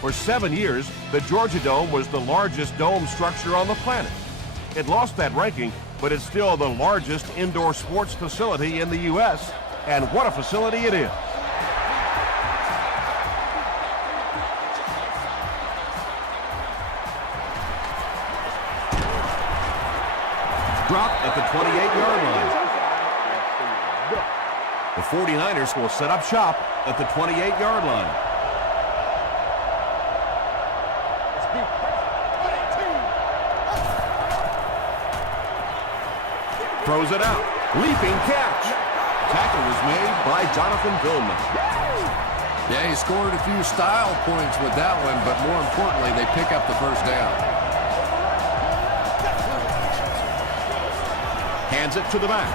For 7 years, the Georgia Dome was the largest dome structure on the planet. It lost that ranking, but it's still the largest indoor sports facility in the U.S., and what a facility it is. Dropped at the 28-yard line. The 49ers will set up shop at the 28-yard line. Throws it out. Leaping catch. Tackle was made by Jonathan Vilma. Yeah, he scored a few style points with that one, but more importantly, they pick up the first down. Hands it to the back.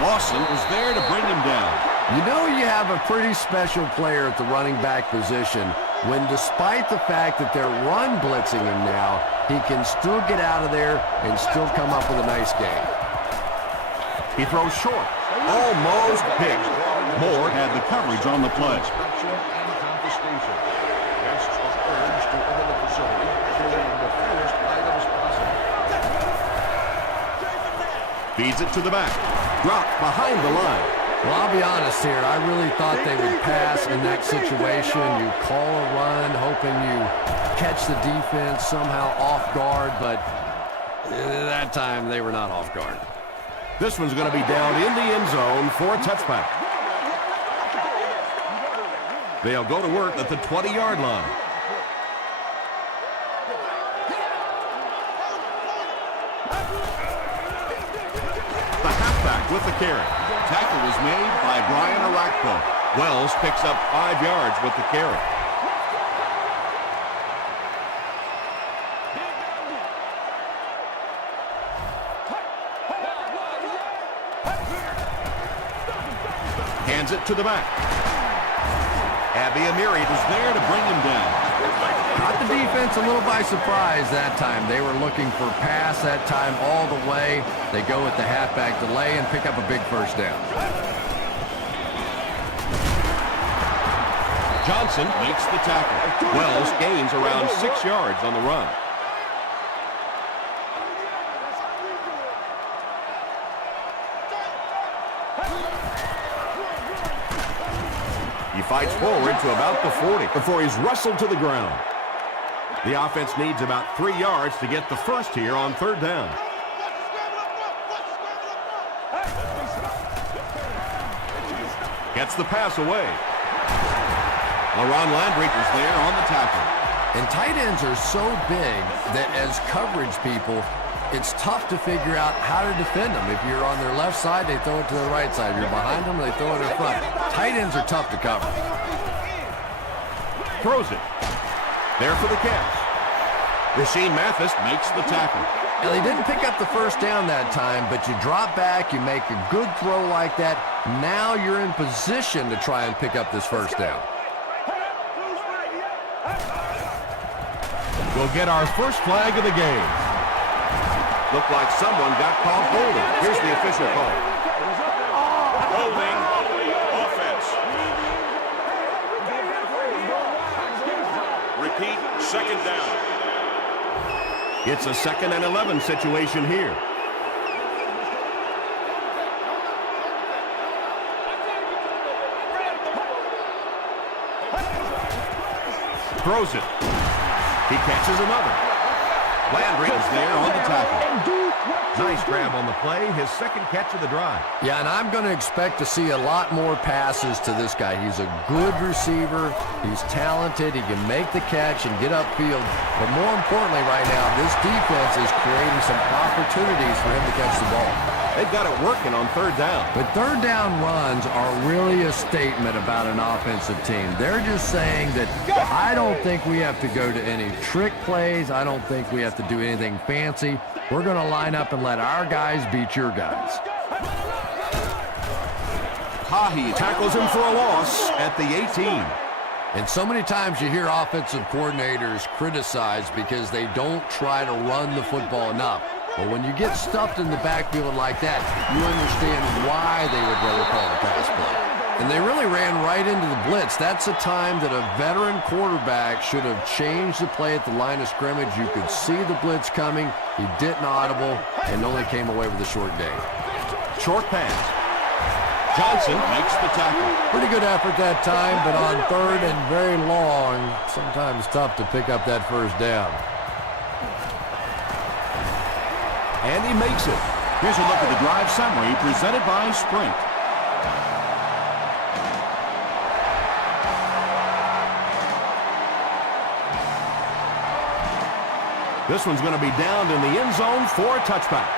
Lawson was there to bring him down. You know you have a pretty special player at the running back position when, despite the fact that they're run blitzing him now, he can still get out of there and still come up with a nice game. He throws short. Almost picked. Moore had the coverage on the play. Feeds it to the back. Dropped behind the line. Well, I'll be honest here. I really thought they would pass in that situation. You call a run, hoping you catch the defense somehow off guard, but that time they were not off guard. This one's going to be down in the end zone for a touchback. They'll go to work at the 20-yard line. The halfback with the carry. Tackle was made by Brian Arakpo. Wells picks up 5 yards with the carry. Hands it to the back. Abby Amiri was there to bring him down. Caught the defense a little by surprise that time. They were looking for pass that time all the way. They go with the halfback delay and pick up a big first down. Johnson makes the tackle. Wells gains around 6 yards on the run. He fights forward to about the 40 before he's wrestled to the ground. The offense needs about 3 yards to get the first here on third down. Gets the pass away. LaRon Landry is there on the tackle. And tight ends are so big that as coverage people, it's tough to figure out how to defend them. If you're on their left side, they throw it to the right side. If you're behind them, they throw it in front. Tight ends are tough to cover. Throws it. There for the catch. Rasheem Mathis makes the tackle. Now, they didn't pick up the first down that time, but you drop back, you make a good throw like that. Now you're in position to try and pick up this first down. We'll get our first flag of the game. Looked like someone got called holding. Here's the official call. Holding offense. Repeat, second down. It's a 2nd and 11 situation here. Throws it. He catches another. Landry is there on the tackle. Nice grab on the play, his second catch of the drive. Yeah, and I'm going to expect to see a lot more passes to this guy. He's a good receiver. He's talented. He can make the catch and get upfield. But more importantly right now, this defense is creating some opportunities for him to catch the ball. They've got it working on third down. But third down runs are really a statement about an offensive team. They're just saying that I don't think we have to go to any trick plays. I don't think we have to do anything fancy. We're going to line up and let our guys beat your guys. Hahi tackles him for a loss at the 18. And so many times you hear offensive coordinators criticized because they don't try to run the football enough. But when you get stuffed in the backfield like that, you understand why they would rather call the pass play. And they really ran right into the blitz. That's a time that a veteran quarterback should have changed the play at the line of scrimmage. You could see the blitz coming. He didn't audible and only came away with a short gain. Short pass. Johnson makes the tackle. Pretty good effort that time, but on third and very long, sometimes tough to pick up that first down. And he makes it. Here's a look at the drive summary presented by Sprint. This one's going to be downed in the end zone for a touchback.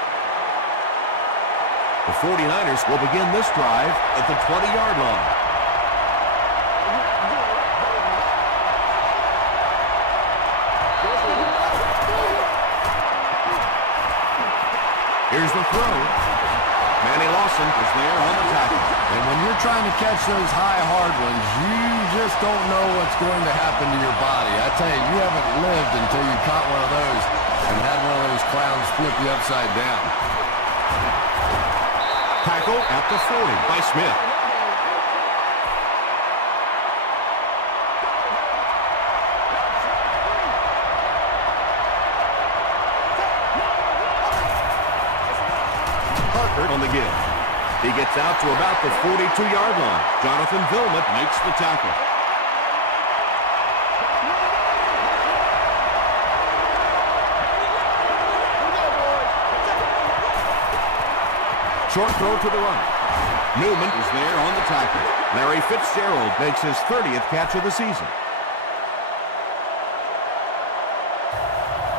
The 49ers will begin this drive at the 20-yard line. Here's the throw. Manny Lawson is there on the tackle. And when you're trying to catch those high, hard ones, you just don't know what's going to happen to your body. I tell you, you haven't lived until you caught one of those and had one of those clowns flip you upside down. Tackle at the 40 by Smith. Parker on the give. He gets out to about the 42-yard line. Jonathan Vilmet makes the tackle. Short throw to the right. Newman is there on the tackle. Larry Fitzgerald makes his 30th catch of the season.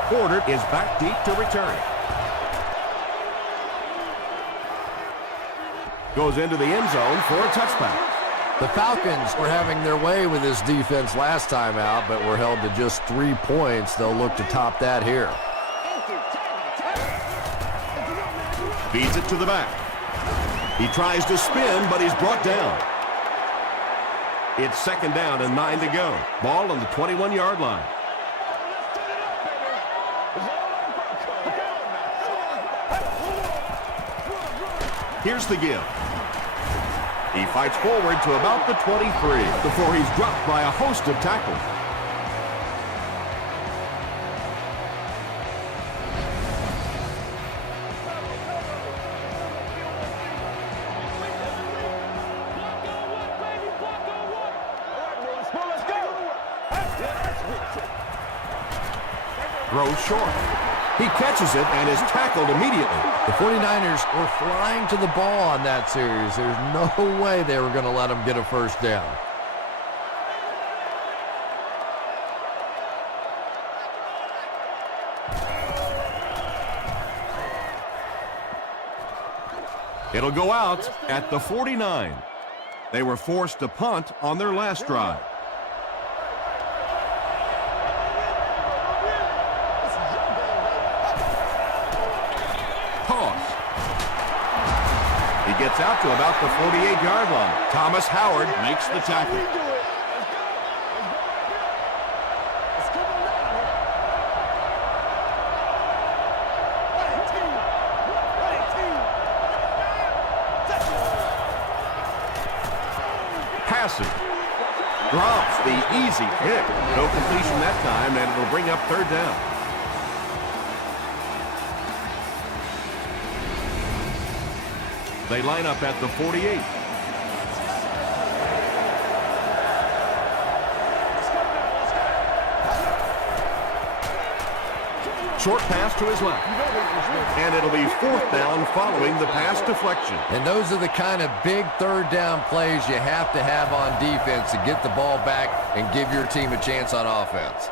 Porter is back deep to return. Goes into the end zone for a touchback. The Falcons were having their way with this defense last time out, but were held to just 3 points. They'll look to top that here. Feeds it to the back. He tries to spin, but he's brought down. It's second down and 9 to go. Ball on the 21-yard line. Here's the give. He fights forward to about the 23 before he's dropped by a host of tackles. Throws short. He catches it and is tackled immediately. The 49ers were flying to the ball on that series. There's no way they were going to let them get a first down. It'll go out at the 49. They were forced to punt on their last drive. Gets out to about the 48-yard line. Thomas Howard makes the tackle. Passing. Drops the easy pick. No completion that time, and it'll bring up third down. They line up at the 48. Short pass to his left. And it'll be fourth down following the pass deflection. And those are the kind of big third down plays you have to have on defense to get the ball back and give your team a chance on offense.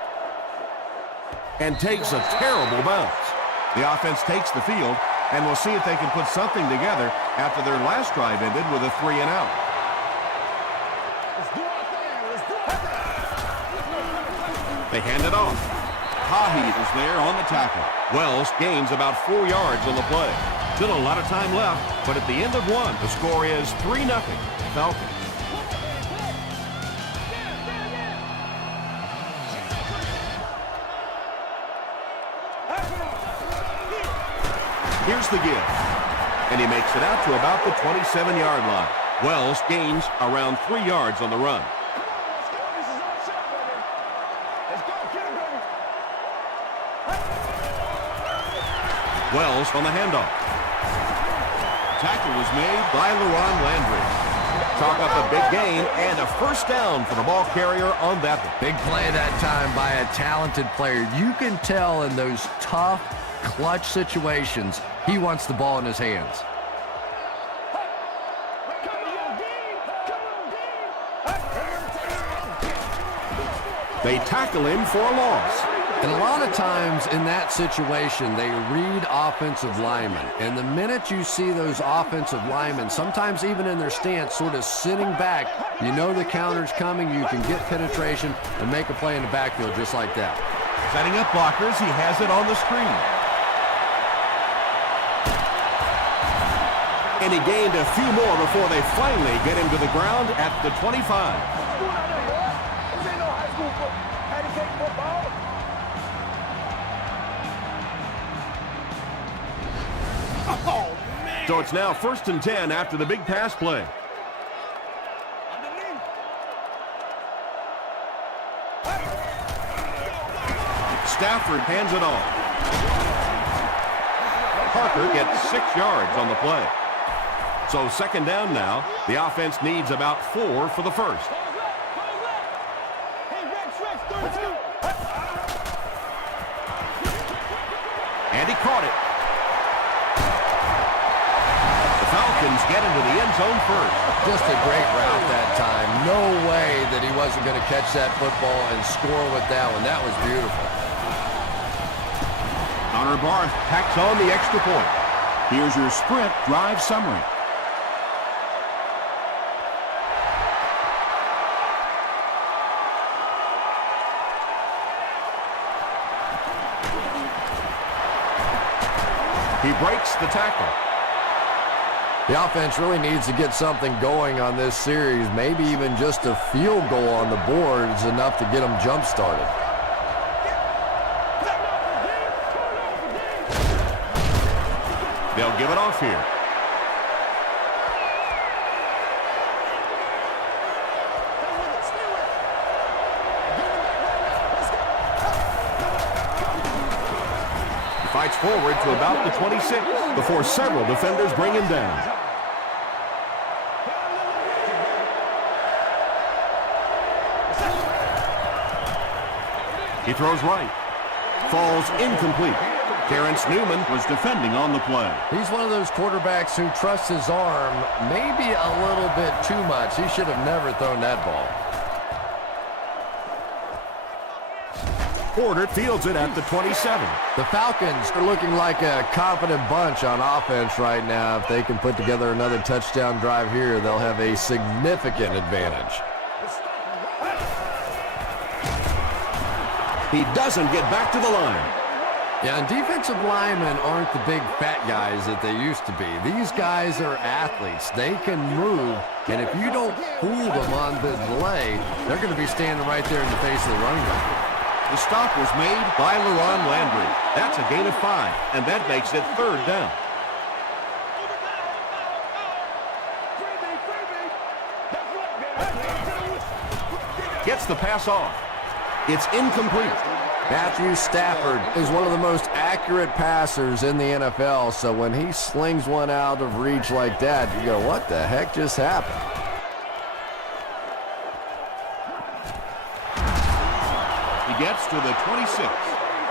And takes a terrible bounce. The offense takes the field, and we'll see if they can put something together after their last drive ended with a 3-and-out. They hand it off. Haheed is there on the tackle. Wells gains about 4 yards on the play. Still a lot of time left, but at the end of one, the score is 3-0 Falcons. Here's the give. And he makes it out to about the 27-yard line. Wells gains around 3 yards on the run. Wells on the handoff. Tackle was made by LaRon Landry. Talk up a big gain and a first down for the ball carrier on that one. Big play that time by a talented player. You can tell in those tough, clutch situations, he wants the ball in his hands. They tackle him for a loss. And a lot of times in that situation, they read offensive linemen. And the minute you see those offensive linemen, sometimes even in their stance, sort of sitting back, you know the counter's coming, you can get penetration and make a play in the backfield just like that. Setting up blockers, he has it on the screen. And he gained a few more before they finally get him to the ground at the 25. So it's now 1st and 10 after the big pass play. Stafford hands it off. Parker gets 6 yards on the play. So 2nd down now. The offense needs about 4 for the first. And he caught it. Falcons get into the end zone first. Just a great route that time. No way that he wasn't going to catch that football and score with that one. That was beautiful. Connor Barth tacks on the extra point. Here's your sprint drive summary. He breaks the tackle. The offense really needs to get something going on this series. Maybe even just a field goal on the board is enough to get them jump-started. They'll give it off here. He fights forward to about the 26 before several defenders bring him down. He throws right. Falls incomplete. Terrence Newman was defending on the play. He's one of those quarterbacks who trusts his arm maybe a little bit too much. He should have never thrown that ball. Porter fields it at the 27. The Falcons are looking like a confident bunch on offense right now. If they can put together another touchdown drive here, they'll have a significant advantage. He doesn't get back to the line. Yeah, and defensive linemen aren't the big fat guys that they used to be. These guys are athletes. They can move, and if you don't fool them on the delay, they're going to be standing right there in the face of the running back. The stop was made by LaRon Landry. That's a gain of 5, and that makes it 3rd down. Gets the pass off. It's incomplete. Matthew Stafford is one of the most accurate passers in the NFL, so when he slings one out of reach like that, you go, what the heck just happened? He gets to the 26.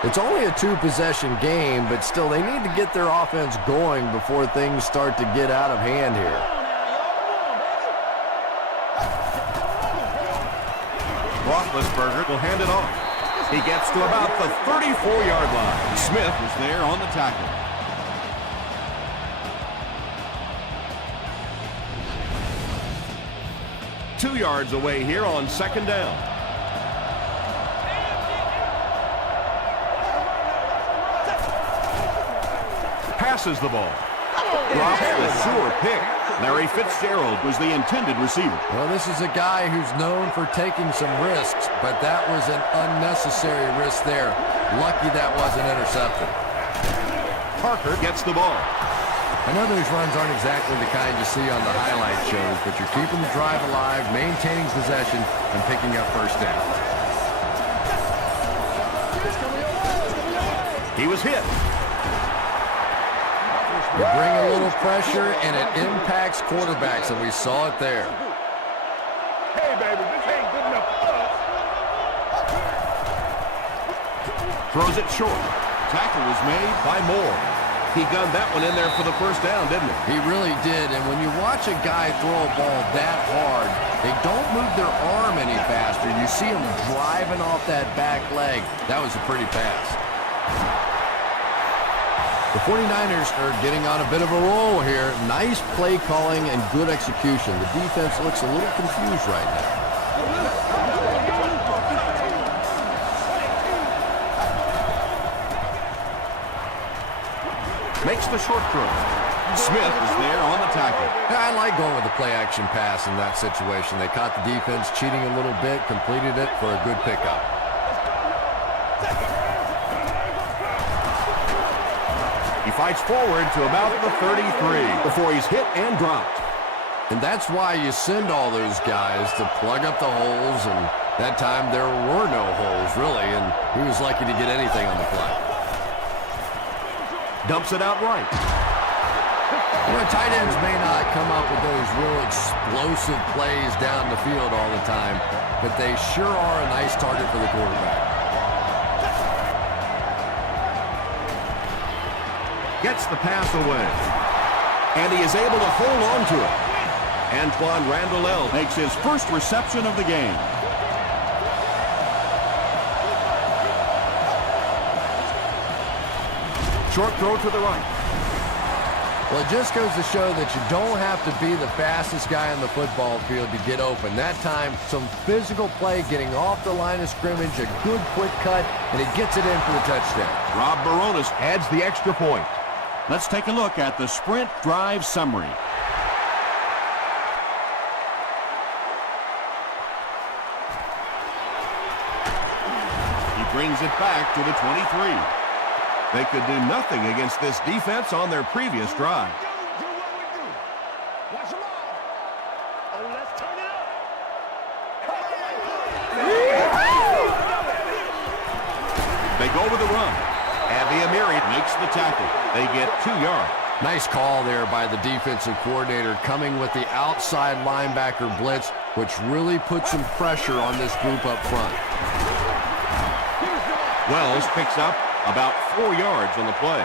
It's only a 2-possession game, but still they need to get their offense going before things start to get out of hand here. Roethlisberger will hand it off. He gets to about the 34-yard line. Smith is there on the tackle. Two yards away here on 2nd down. Passes the ball. Drops the sure pick. Larry Fitzgerald was the intended receiver. Well, this is a guy who's known for taking some risks, but that was an unnecessary risk there. Lucky that wasn't intercepted. Parker gets the ball. I know those runs aren't exactly the kind you see on the highlight shows, but you're keeping the drive alive, maintaining possession, and picking up first down. He was hit. You bring a little pressure, and it impacts quarterbacks, and we saw it there. Hey, baby, this ain't good enough for us. Throws it short. Tackle was made by Moore. He gunned that one in there for the first down, didn't he? He really did, and when you watch a guy throw a ball that hard, they don't move their arm any faster. You see him driving off that back leg. That was a pretty pass. The 49ers are getting on a bit of a roll here. Nice play calling and good execution. The defense looks a little confused right now. Makes the short throw. Smith is there on the tackle. I like going with the play-action pass in that situation. They caught the defense cheating a little bit, completed it for a good pickup. He fights forward to about the 33 before he's hit and dropped. And that's why you send all those guys to plug up the holes, and that time there were no holes, really, and he was lucky to get anything on the play. Dumps it out right. You know, tight ends may not come up with those real explosive plays down the field all the time, but they sure are a nice target for the quarterback. Gets the pass away. And he is able to hold on to it. Antoine Randall makes his first reception of the game. Short throw to the right. Well, it just goes to show that you don't have to be the fastest guy on the football field to get open. That time, some physical play, getting off the line of scrimmage, a good quick cut, and it gets it in for the touchdown. Rob Baronis adds the extra point. Let's take a look at the sprint drive summary. He brings it back to the 23. They could do nothing against this defense on their previous drive. They go with the run. Abby Amiri makes the tackle. They get 2 yards. Nice call there by the defensive coordinator, coming with the outside linebacker blitz, which really puts some pressure on this group up front. Wells picks up about 4 yards on the play.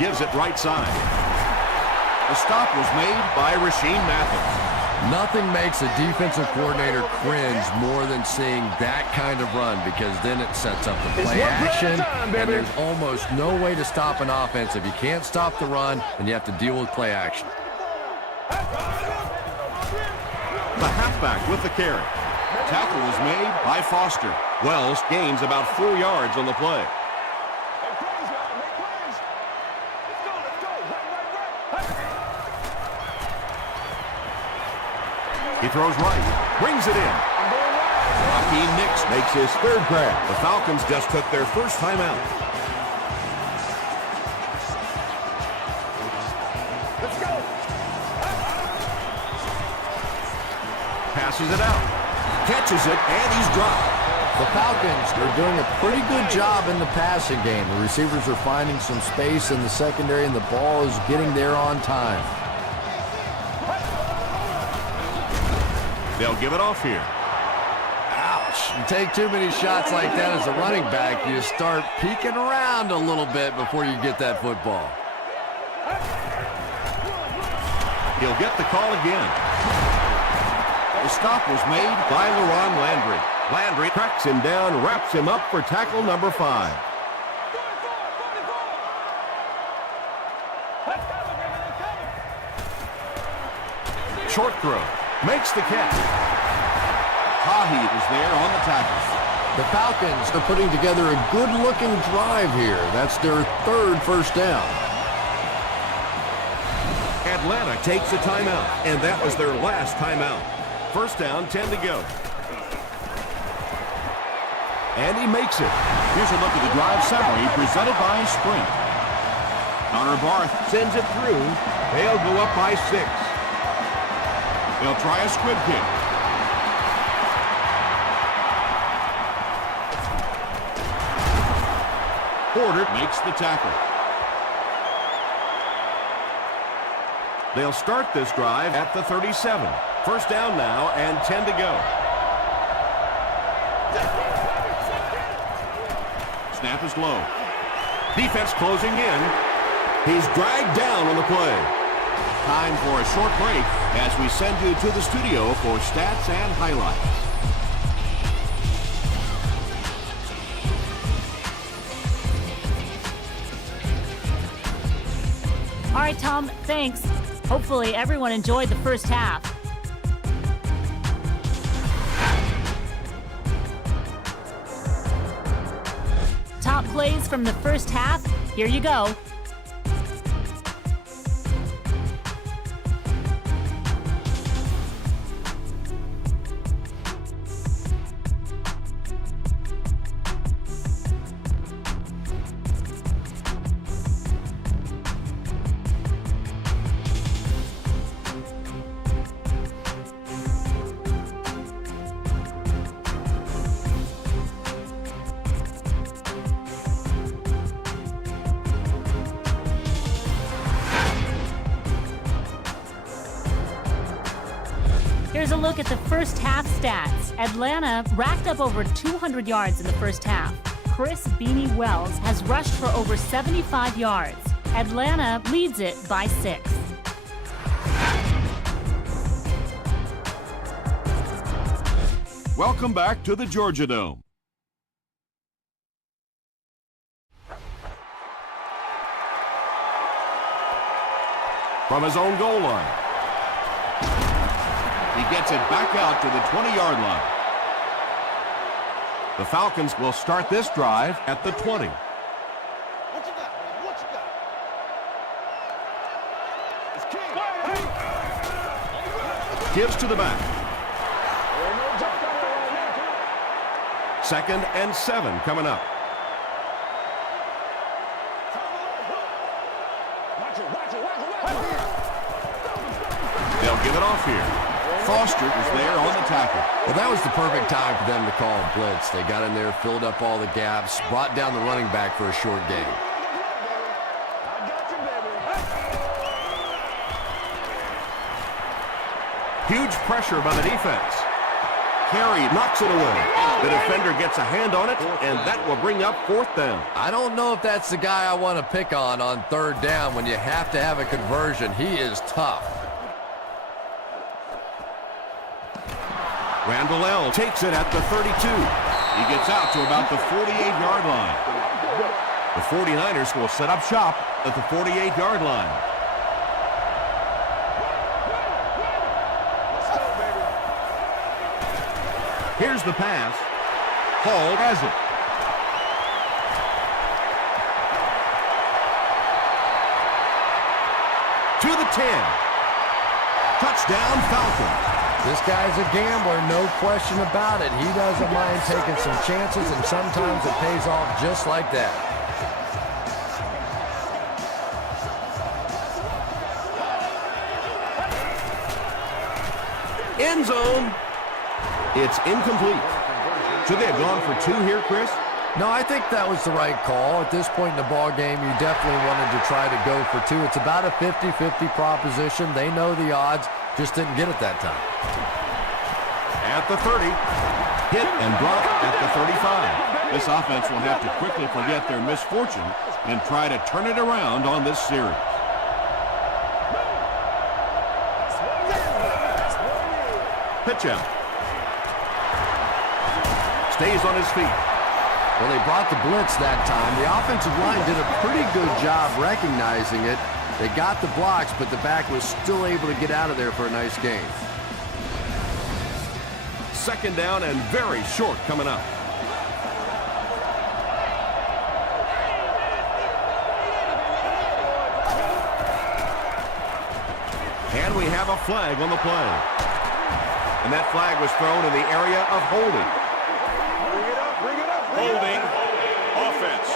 Gives it right side. The stop was made by Rasheem Mathis. Nothing makes a defensive coordinator cringe more than seeing that kind of run, because then it sets up the play action, and there's almost no way to stop an offense. If you can't stop the run, then you have to deal with play action. The halfback with the carry. Tackle was made by Foster. Wells gains about 4 yards on the play. He throws right, brings it in. Joaquin Nix makes his third grab. The Falcons just took their first time out. Let's go. Passes it out. Catches it, and he's dropped. The Falcons are doing a pretty good job in the passing game. The receivers are finding some space in the secondary, and the ball is getting there on time. They'll give it off here. Ouch. You take too many shots like that as a running back, you start peeking around a little bit before you get that football. He'll get the call again. The stop was made by LaRon Landry. Landry tracks him down, wraps him up for tackle number 5. Short throw. Makes the catch. Tahi is there on the tackle. The Falcons are putting together a good-looking drive here. That's their third first down. Atlanta takes a timeout, and that was their last timeout. First down, 10 to go. And he makes it. Here's a look at the drive summary presented by Sprint. Connor Barth sends it through. They'll go up by 6. They'll try a squib kick. Porter makes the tackle. They'll start this drive at the 37. First down now and 10 to go. Snap is low. Defense closing in. He's dragged down on the play. Time for a short break as we send you to the studio for stats and highlights. All right, Tom, thanks. Hopefully everyone enjoyed the first half. Top plays from the first half, here you go. Here's a look at the first half stats. Atlanta racked up over 200 yards in the first half. Chris Beanie Wells has rushed for over 75 yards. Atlanta leads it by 6. Welcome back to the Georgia Dome. From his own goal line. He gets it back out to the 20-yard line. The Falcons will start this drive at the 20. What you got, man? What you got? It's King. Gives to the back. 2nd and 7 coming up. They'll give it off here. Foster is there on the tackle. Well, that was the perfect time for them to call a blitz. They got in there, filled up all the gaps, brought down the running back for a short gain. Huge pressure by the defense. Carey knocks it away. The defender gets a hand on it, and that will bring up 4th down. I don't know if that's the guy I want to pick on 3rd down when you have to have a conversion. He is tough. Randall L. takes it at the 32. He gets out to about the 48-yard line. The 49ers will set up shop at the 48-yard line. Here's the pass. Hall has it. To the 10. Touchdown Falcons. This guy's a gambler, no question about it. He doesn't mind taking some chances, and sometimes it pays off just like that. End zone. It's incomplete. Should they have gone for 2 here, Chris? No, I think that was the right call. At this point in the ball game, you definitely wanted to try to go for 2. It's about a 50-50 proposition. They know the odds, just didn't get it that time. At the 30. Hit and blocked at the 35. This offense will have to quickly forget their misfortune and try to turn it around on this series. Pitch out. Stays on his feet. Well, they brought the blitz that time. The offensive line did a pretty good job recognizing it. They got the blocks, but the back was still able to get out of there for a nice gain. 2nd down and very short coming up. And we have a flag on the play. And that flag was thrown in the area of holding. Bring it up, bring it up. Holding offense.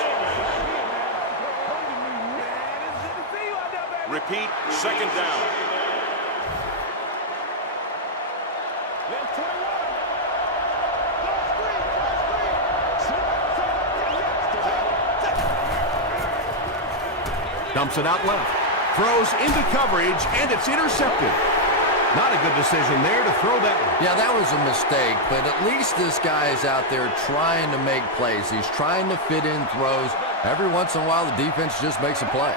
Repeat, second down. Dumps it out left. Throws into coverage, and it's intercepted. Not a good decision there to throw that one. Yeah, that was a mistake, but at least this guy is out there trying to make plays. He's trying to fit in throws. Every once in a while, the defense just makes a play.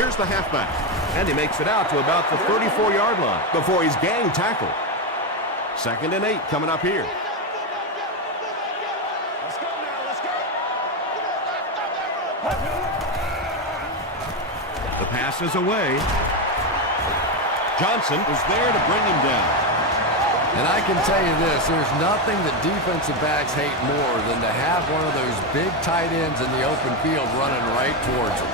Here's the halfback, and he makes it out to about the 34-yard line before he's gang tackled. 2nd and 8 coming up here. The pass is away. Johnson was there to bring him down. And I can tell you this, there's nothing that defensive backs hate more than to have one of those big tight ends in the open field running right towards them.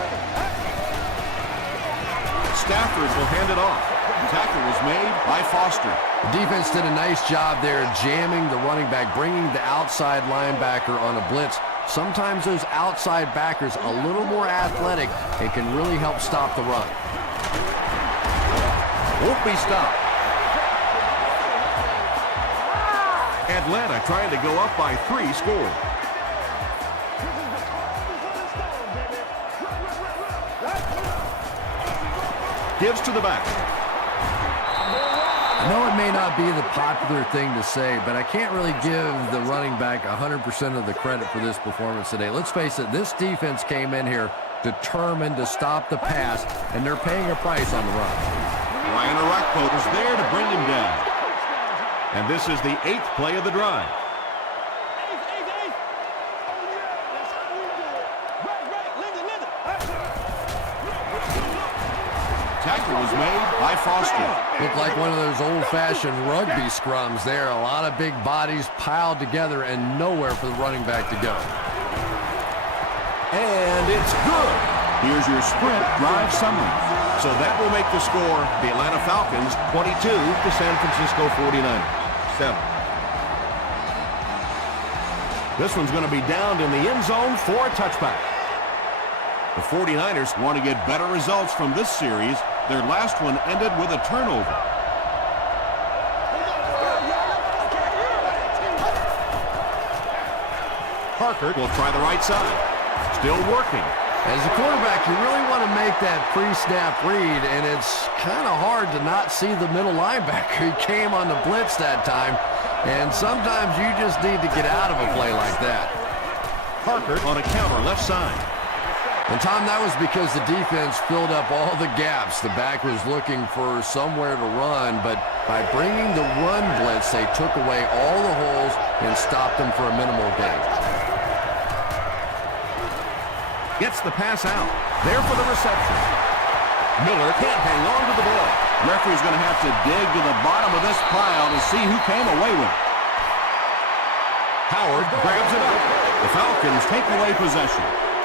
Stafford will hand it off. The tackle was made by Foster. The defense did a nice job there jamming the running back, bringing the outside linebacker on a blitz. Sometimes those outside backers a little more athletic and can really help stop the run. Won't be stopped. Atlanta trying to go up by 3 score. Gives to the back. I know it may not be the popular thing to say, but I can't really give the running back 100% of the credit for this performance today. Let's face it, this defense came in here determined to stop the pass, and they're paying a price on the run. Ryan Arakpo is there to bring him down. And this is the 8th play of the drive. Tackle was made by Foster. Looked like one of those old-fashioned rugby scrums there. A lot of big bodies piled together and nowhere for the running back to go. And it's good. Here's your sprint drive summary. So that will make the score the Atlanta Falcons 22 to San Francisco 49ers 7. This one's going to be downed in the end zone for a touchback. The 49ers want to get better results from this series. Their last one ended with a turnover. Parker will try the right side. Still working. As a quarterback, you really want to make that pre-snap read, and it's kind of hard to not see the middle linebacker. He came on the blitz that time, and sometimes you just need to get out of a play like that. Parker on a counter left side. And, Tom, that was because the defense filled up all the gaps. The back was looking for somewhere to run, but by bringing the run blitz, they took away all the holes and stopped them for a minimal gain. Gets the pass out. There for the reception. Miller can't hang on to the ball. Referee's going to have to dig to the bottom of this pile to see who came away with it. Howard grabs it up. The Falcons take away possession.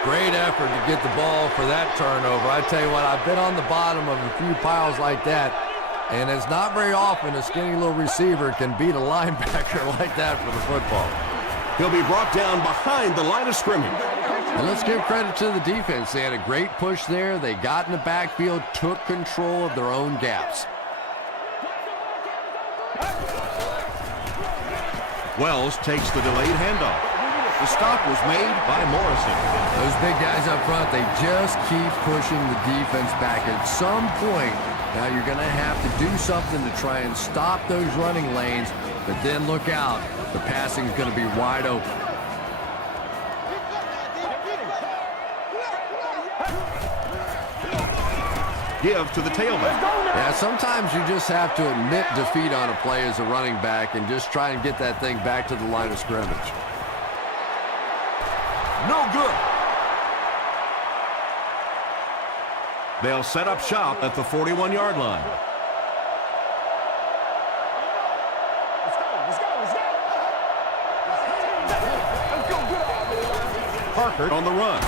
Great effort to get the ball for that turnover. I tell you what, I've been on the bottom of a few piles like that, and it's not very often a skinny little receiver can beat a linebacker like that for the football. He'll be brought down behind the line of scrimmage. And let's give credit to the defense. They had a great push there. They got in the backfield, took control of their own gaps. Wells takes the delayed handoff. The stop was made by Morrison. Those big guys up front, they just keep pushing the defense back. At some point, now you're going to have to do something to try and stop those running lanes, but then look out. The passing is going to be wide open. Give to the tailback. Yeah, sometimes you just have to admit defeat on a play as a running back and just try and get that thing back to the line of scrimmage. No good. They'll set up shop at the 41-yard line. Parker on the run.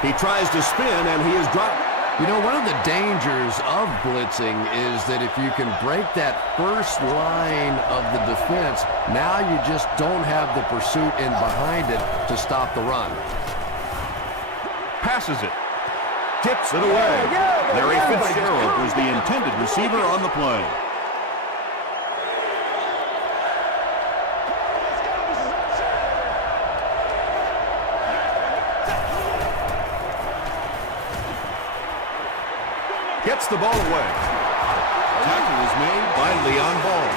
He tries to spin, and he is dropped. You know, one of the dangers of blitzing is that if you can break that first line of the defense, now you just don't have the pursuit in behind it to stop the run. Passes it. Tips it away. Larry Fitzgerald was the intended receiver on the play. Gets the ball away. Tackle was made by Leon Hall.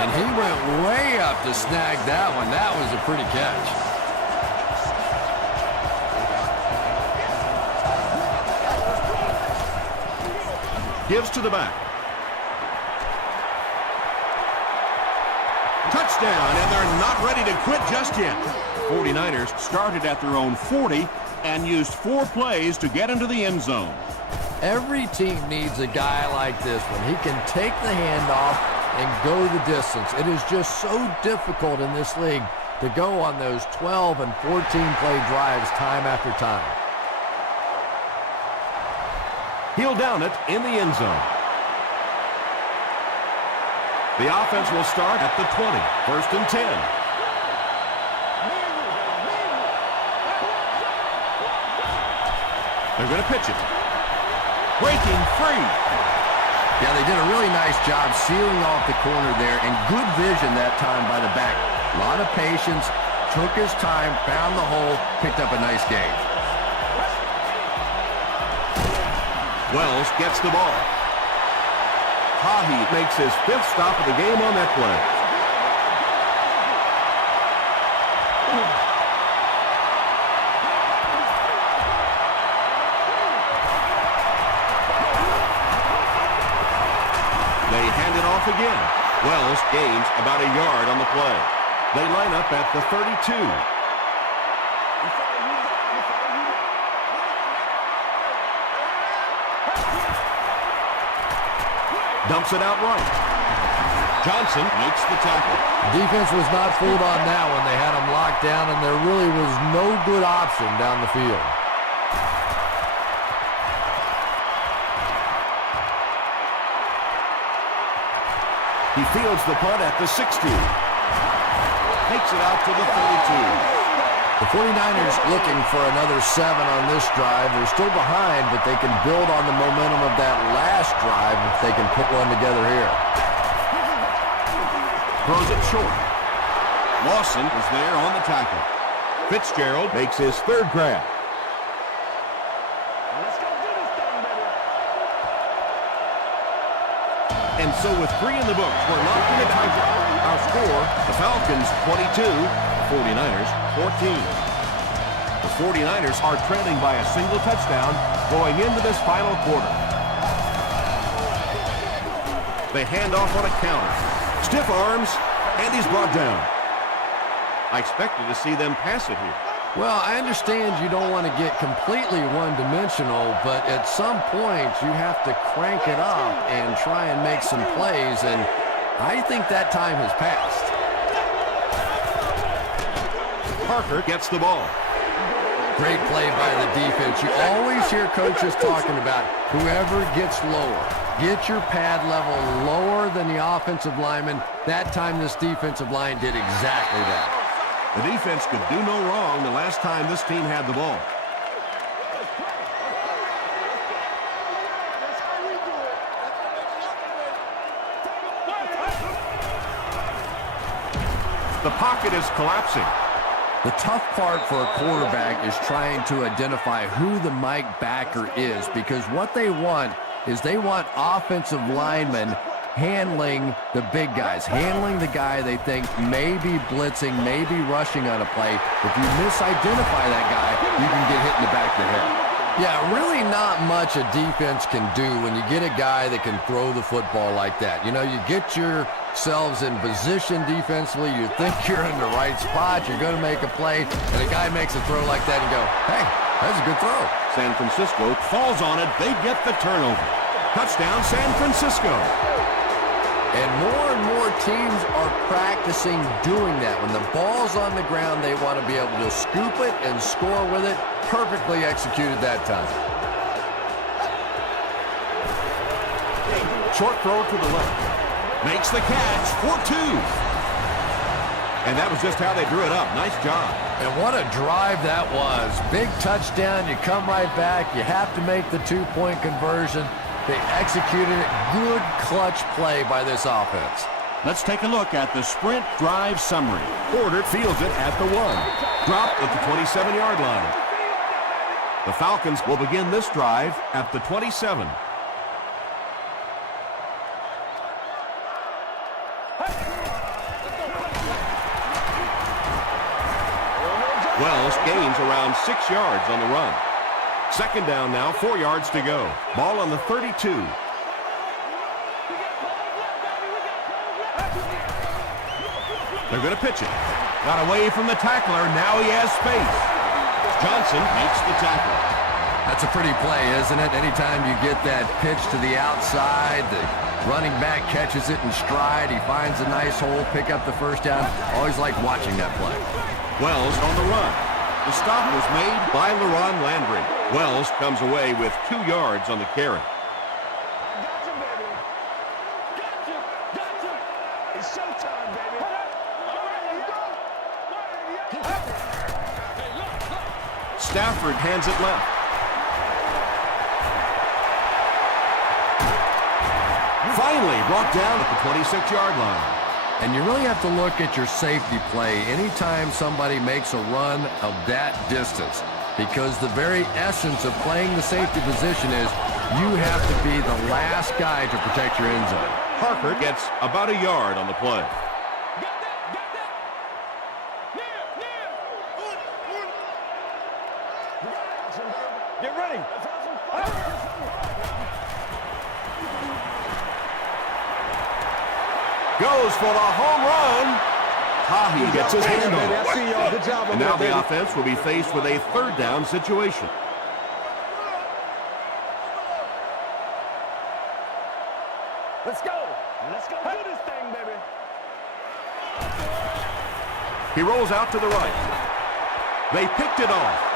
And he went way up to snag that one. That was a pretty catch. Gives to the back. Touchdown, and they're not ready to quit just yet. The 49ers started at their own 40 and used 4 plays to get into the end zone. Every team needs a guy like this one. He can take the handoff and go the distance. It is just so difficult in this league to go on those 12 and 14-play drives time after time. He'll down it in the end zone. The offense will start at the 20, 1st and 10. They're going to pitch it. Breaking free. Yeah, they did a really nice job sealing off the corner there, and good vision that time by the back. A lot of patience, took his time, found the hole, picked up a nice gain. Wells gets the ball. Tahi makes his 5th stop of the game on that play. They hand it off again. Wells gains about a yard on the play. They line up at the 32. Dumps it out right. Johnson makes the tackle. Defense was not fooled on that one. They had him locked down, and there really was no good option down the field. He fields the punt at the 60. Takes it out to the 32. The 49ers looking for another 7 on this drive. They're still behind, but they can build on the momentum of that last drive if they can put one together here. Throws it short. Lawson is there on the tackle. Fitzgerald makes his 3rd grab. And so with 3 in the books, we're locked in the tiebreak. Our score, the Falcons 22, 49ers 14. The 49ers are trailing by a single touchdown going into this final quarter. They hand off on a counter. Stiff arms, and he's brought down. I expected to see them pass it here. Well, I understand you don't want to get completely one-dimensional, but at some point you have to crank it up and try and make some plays, and I think that time has passed. Parker gets the ball. Great play by the defense. You always hear coaches talking about whoever gets lower. Get your pad level lower than the offensive lineman. That time this defensive line did exactly that. The defense could do no wrong the last time this team had the ball. The pocket is collapsing. The tough part for a quarterback is trying to identify who the Mike backer is, because what they want is they want offensive linemen handling the big guys, handling the guy they think may be blitzing, may be rushing on a play. If you misidentify that guy, you can get hit in the back of the head. Yeah, really not much a defense can do when you get a guy that can throw the football like that. You know, you get yourselves in position defensively, you think you're in the right spot, you're going to make a play, and a guy makes a throw like that and go, hey, that's a good throw. San Francisco falls on it. They get the turnover. Touchdown, San Francisco. And more teams are practicing doing that. When the ball's on the ground, they want to be able to scoop it and score with it. Perfectly executed that time. Short throw to the left. Makes the catch for 2. And that was just how they drew it up. Nice job. And what a drive that was. Big touchdown. You come right back. You have to make the 2-point conversion. They executed it. Good clutch play by this offense. Let's take a look at the sprint drive summary. Porter fields it at the 1. Dropped at the 27-yard line. The Falcons will begin this drive at the 27. Wells gains around 6 yards on the run. Second down now, 4 yards to go. Ball on the 32. They're going to pitch it. Got away from the tackler. Now he has space. Johnson makes the tackle. That's a pretty play, isn't it? Anytime you get that pitch to the outside, the running back catches it in stride. He finds a nice hole, pick up the first down. Always like watching that play. Wells on the run. The stop was made by LaRon Landry. Wells comes away with 2 yards on the carry. Gotcha, baby. Gotcha. Gotcha. It's showtime, baby. All right, let's go. Stafford hands it left. Finally brought down at the 26-yard line. And you really have to look at your safety play anytime somebody makes a run of that distance, because the very essence of playing the safety position is you have to be the last guy to protect your end zone. Parker gets about a yard on the play. Get ready. Goes for the home run. Tahi gets his hand on it. I see y'all. Good job. And now the offense will be faced with a third down situation. Let's go. Let's go do this thing, baby. He rolls out to the right. They picked it off.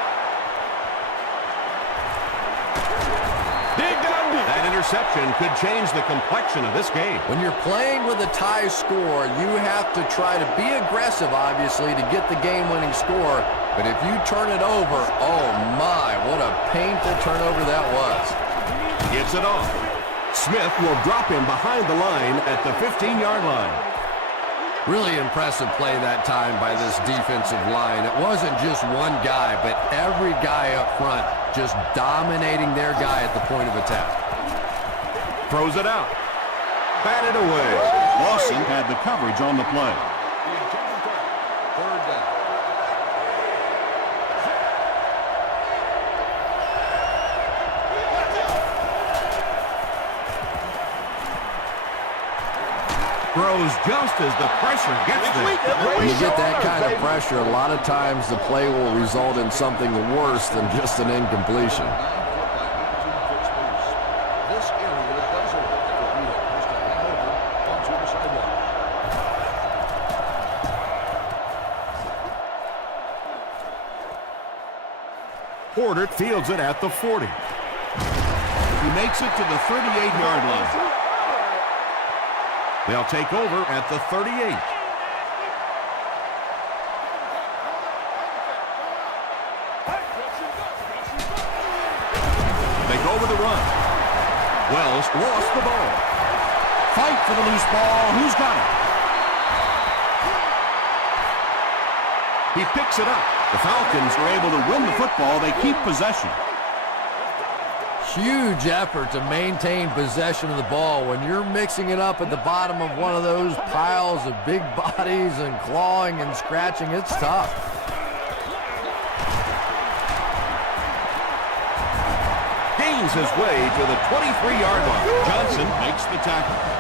That interception could change the complexion of this game. When you're playing with a tie score, you have to try to be aggressive, obviously, to get the game-winning score. But if you turn it over, oh my, what a painful turnover that was. Gives it off. Smith will drop him behind the line at the 15-yard line. Really impressive play that time by this defensive line. It wasn't just one guy, but every guy up front just dominating their guy at the point of attack. Throws it out. Batted away. Lawson had the coverage on the play. Third down. Throws just as the pressure gets there. When you get that kind of pressure, a lot of times the play will result in something worse than just an incompletion. Porter fields it at the 40. He makes it to the 38-yard line. They'll take over at the 38. They go with the run. Wells lost the ball. Fight for the loose ball. Who's got it? He picks it up. The Falcons are able to win the football. They keep possession. Huge effort to maintain possession of the ball. When you're mixing it up at the bottom of one of those piles of big bodies and clawing and scratching, it's tough. Gains his way to the 23-yard line. Johnson makes the tackle.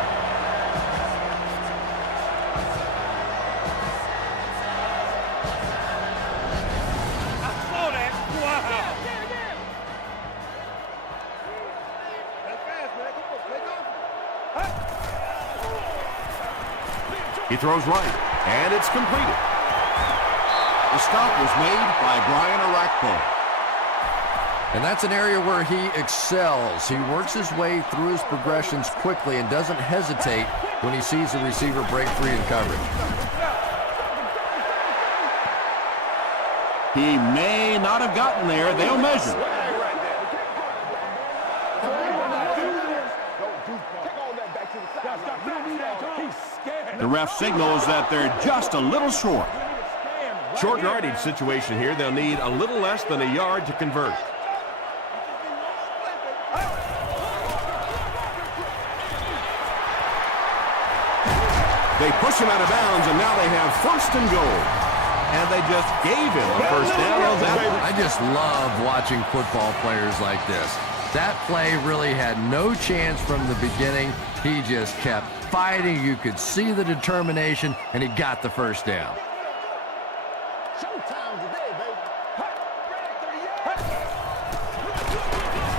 He throws right, and it's completed. The stop was made by Brian Arakpo. And that's an area where he excels. He works his way through his progressions quickly and doesn't hesitate when he sees the receiver break free in coverage. He may not have gotten there. They'll measure. The ref signals that they're just a little short. Short yardage situation here. They'll need a little less than a yard to convert. They push him out of bounds, and now they have first and goal. And they just gave him a first down on that. I just love watching football players like this. That play really had no chance from the beginning. He just kept fighting. You could see the determination, and he got the first down.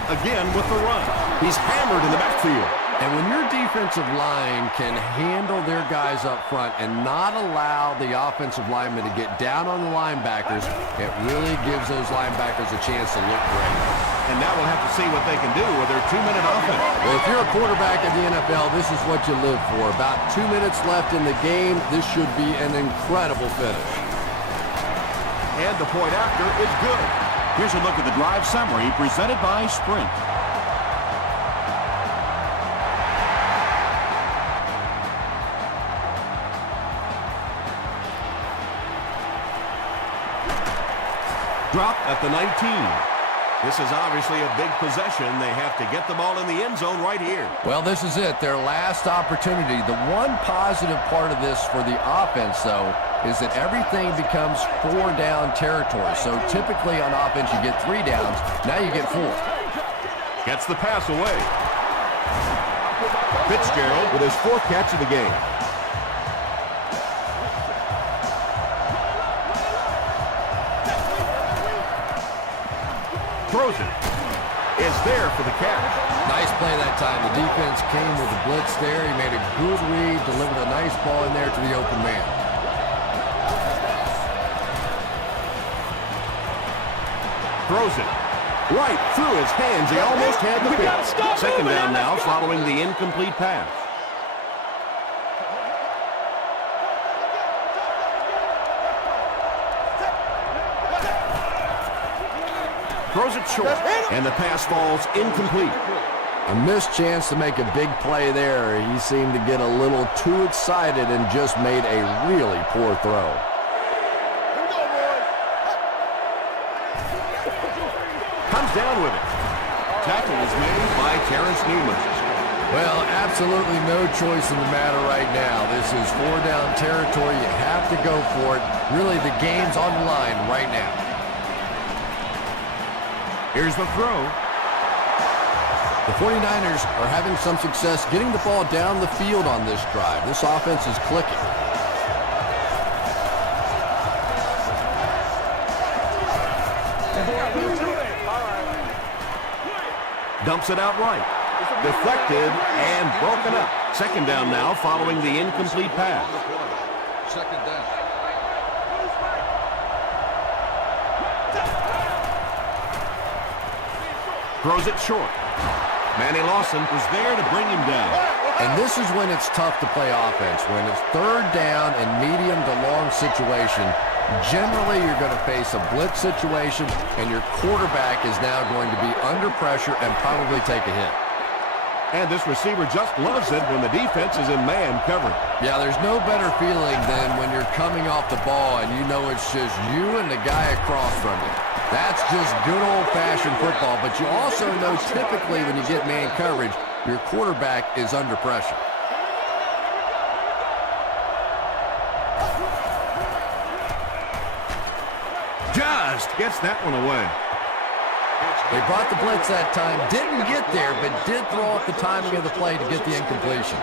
Again with the run. He's hammered in the backfield. And when your defensive line can handle their guys up front and not allow the offensive linemen to get down on the linebackers, it really gives those linebackers a chance to look great. And now we'll have to see what they can do with their 2-minute offense. Well, if you're a quarterback in the NFL, this is what you live for. About 2 minutes left in the game. This should be an incredible finish. And the point after is good. Here's a look at the drive summary presented by Sprint. Dropped at the 19. This is obviously a big possession. They have to get the ball in the end zone right here. Well, this is it, their last opportunity. The one positive part of this for the offense, though, is that everything becomes 4-down territory. So typically on offense, you get 3 downs. Now you get 4. Gets the pass away. Fitzgerald with his 4th catch of the game. Throws it. Is there for the catch. Nice play that time. The defense came with the blitz there. He made a good read, delivered a nice ball in there to the open man. Throws it. Right through his hands. He almost had the pick. Second down now following the incomplete pass. Throws it short, and the pass falls incomplete. A missed chance to make a big play there. He seemed to get a little too excited and just made a really poor throw. Comes down with it. Tackle is made by Terrence Newman. Well, absolutely no choice in the matter right now. This is 4-down territory. You have to go for it. Really, the game's on the line right now. Here's the throw. The 49ers are having some success getting the ball down the field on this drive. This offense is clicking. Dumps it out right. Deflected and broken up. Second down now following the incomplete pass. Second down. Throws it short. Manny Lawson was there to bring him down. And this is when it's tough to play offense. When it's 3rd down and medium to long situation, generally you're going to face a blitz situation, and your quarterback is now going to be under pressure and probably take a hit. And this receiver just loves it when the defense is in man coverage. Yeah, there's no better feeling than when you're coming off the ball and you know it's just you and the guy across from you. That's just good old-fashioned football, but you also know typically when you get man coverage, your quarterback is under pressure. Just gets that one away. They brought the blitz that time, didn't get there, but did throw off the timing of the play to get the incompletion.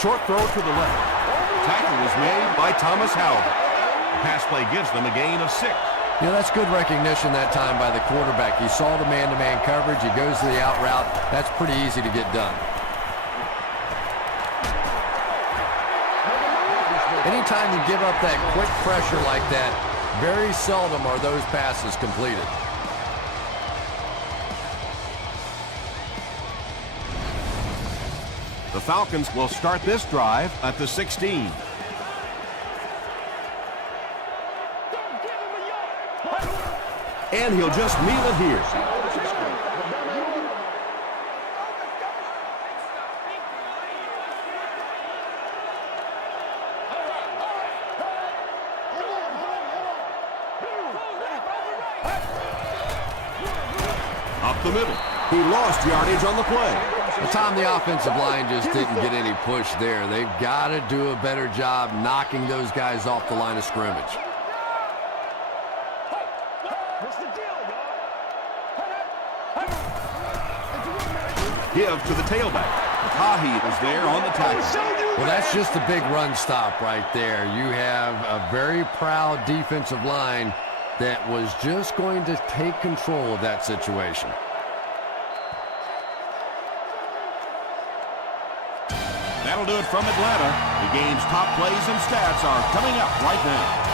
Short throw to the left. Tackle was made by Thomas Howard. The pass play gives them a gain of 6. Yeah, that's good recognition that time by the quarterback. He saw the man-to-man coverage. He goes to the out route. That's pretty easy to get done. Anytime you give up that quick pressure like that, very seldom are those passes completed. The Falcons will start this drive at the 16. And he'll just meal it here. Up the middle. He lost yardage on the play. Well, Tom, the offensive line just didn't get any push there. They've got to do a better job knocking those guys off the line of scrimmage. Give to the tailback. Tahi is there on the tackle. Well, that's just a big run stop right there. You have a very proud defensive line that was just going to take control of that situation. That'll do it from Atlanta. The game's top plays and stats are coming up right now.